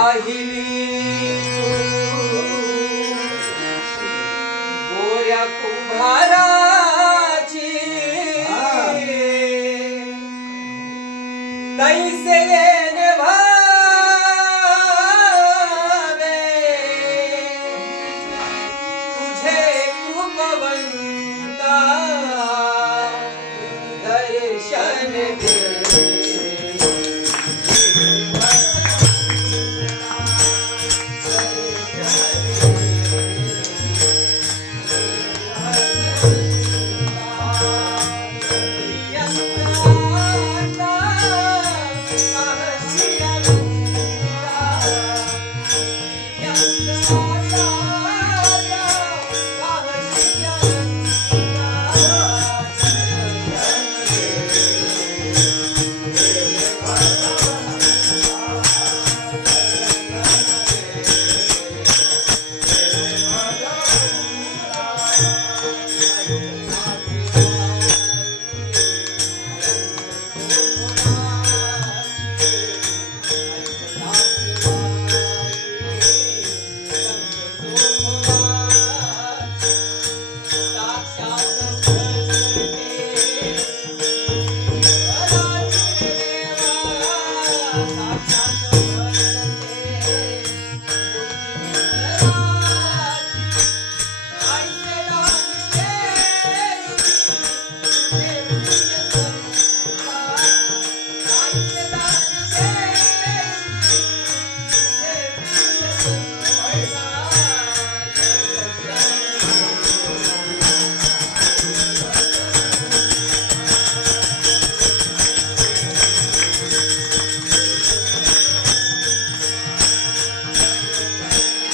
राहिली गोऱ्या कुंभाराची. तैसे भावे. तुझे कृपवंता. दर्शन दे. time.